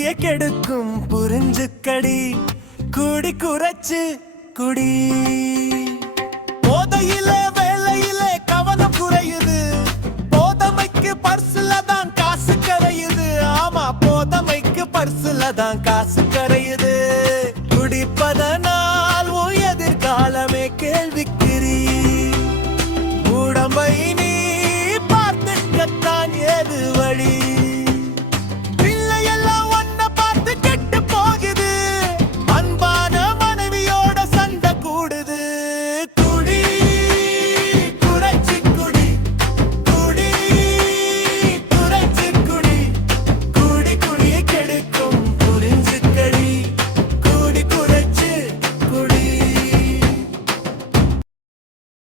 குடிய கெடுக்கும் புரிஞ்சுக்கடி குடி குறைச்சு குடி போதையில வேலையில கவனம் குறையுது போதமைக்கு பர்சுல தான் காசு கரையுது ஆமா போதமைக்கு பர்சுல தான் காசு கரையுது